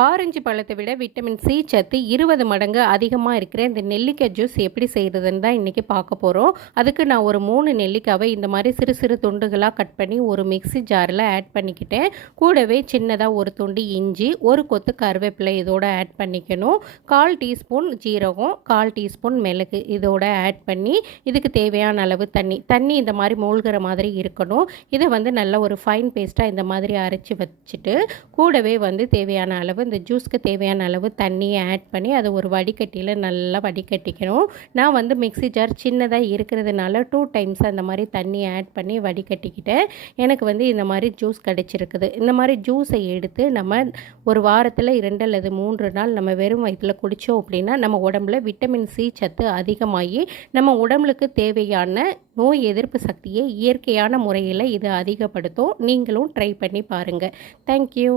Orange பழத்தை விட vitamin C சத்து இருபது மடங்கு அதிகமாக இருக்கிற இந்த நெல்லிக்காய் ஜூஸ் எப்படி செய்கிறதுன்னு தான் இன்றைக்கி பார்க்க போகிறோம் அதுக்கு நான் ஒரு மூணு நெல்லிக்காவை இந்த மாதிரி சிறு சிறு துண்டுகளாக கட் பண்ணி ஒரு மிக்சி ஜாரில் ஆட் பண்ணிக்கிட்டேன். கூடவே சின்னதாக ஒரு துண்டு இஞ்சி ஒரு கொத்து கருவேப்பிலை இதோட ஆட் பண்ணிக்கணும். கால் டீஸ்பூன் ஜீரகம் கால் டீஸ்பூன் மிளகு இதோட ஆட் பண்ணி இதுக்கு தேவையான அளவு தண்ணி தண்ணி இந்த மாதிரி மூழ்கிற மாதிரி இருக்கணும். இதை வந்து நல்ல ஒரு ஃபைன் பேஸ்ட்டாக இந்த மாதிரி அரைச்சி வச்சுட்டு கூடவே வந்து தேவையான அளவு இந்த ஜூஸ்க்கு தேவையான அளவு தண்ணியை ஆட் பண்ணி அதை ஒரு வடிகட்டியில் நல்லா வடிகட்டிக்கணும். நான் வந்து மிக்ஸி ஜார் சின்னதாக இருக்கிறதுனால டூ டைம்ஸ் அந்த மாதிரி தண்ணியை ஆட் பண்ணி வடிகட்டிக்கிட்டேன். எனக்கு வந்து இந்த மாதிரி ஜூஸ் கிடச்சிருக்குது. இந்த மாதிரி ஜூஸை எடுத்து நம்ம ஒரு வாரத்தில் இரண்டு அல்லது மூன்று நாள் நம்ம வெறும் வயிற்றில் குடித்தோம் அப்படின்னா நம்ம உடம்புல விட்டமின் சி சத்து அதிகமாகி நம்ம உடம்புக்கு தேவையான நோய் எதிர்ப்பு சக்தியை இயற்கையான முறையில் இது அதிகப்படுத்தும். நீங்களும் ட்ரை பண்ணி பாருங்கள் தேங்க்யூ